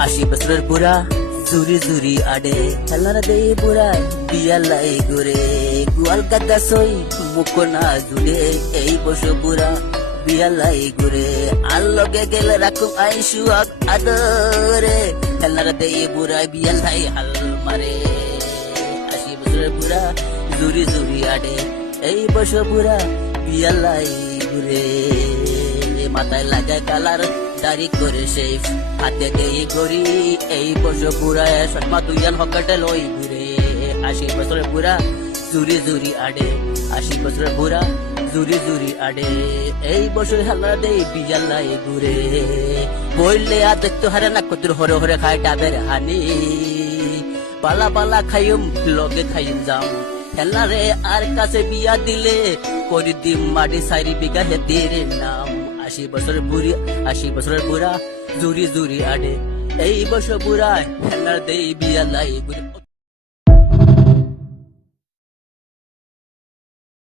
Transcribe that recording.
80 বছরের বুড়া জুরি জুরি আডে খেলার দেই বুড়া বিয়ালাই ঘুরে গোয়াল গাদা সই মুখ না জুড়ে এই বসে বুড়া বিয়ালাই ঘুরে আর লগে গেলে রাখুম আই সুয়াগ আদরে খেলার দেই বুড়া বিয়ালাই হাল মারে 80 বছরের বুড়া জুরি জুরি আডে এই বসে বুড়া বিয়ালাই ঘুরে মাথায় লাগায় কালার দাড়ি করে শেফ হাতে দেই গড়ি এই বছর বুড়া সৎমা দুইয়ান হকাটে লই ঘুরে 80 বছরের বুড়া জুরি জুরি আডে 80 বছরের বুড়া জুরি জুরি আডে এই বছর হালা দেই বিয়ালাই ঘুরে বললে আর দেখতে হারে না কত হরে হরে খায় ডাবের হানি পালা পালা খাইম লগে খাইম যাম হেলারে আর কাছে বিয়া দিলে করি দিম মাটি 4 বিঘা হেতির নাম 80 বছরের বুড়ি 80 বছরের বুড়া জুরি জুরি আডে এই বছর বুড়া হেলার দেই বিয়ালাই ঘুরে।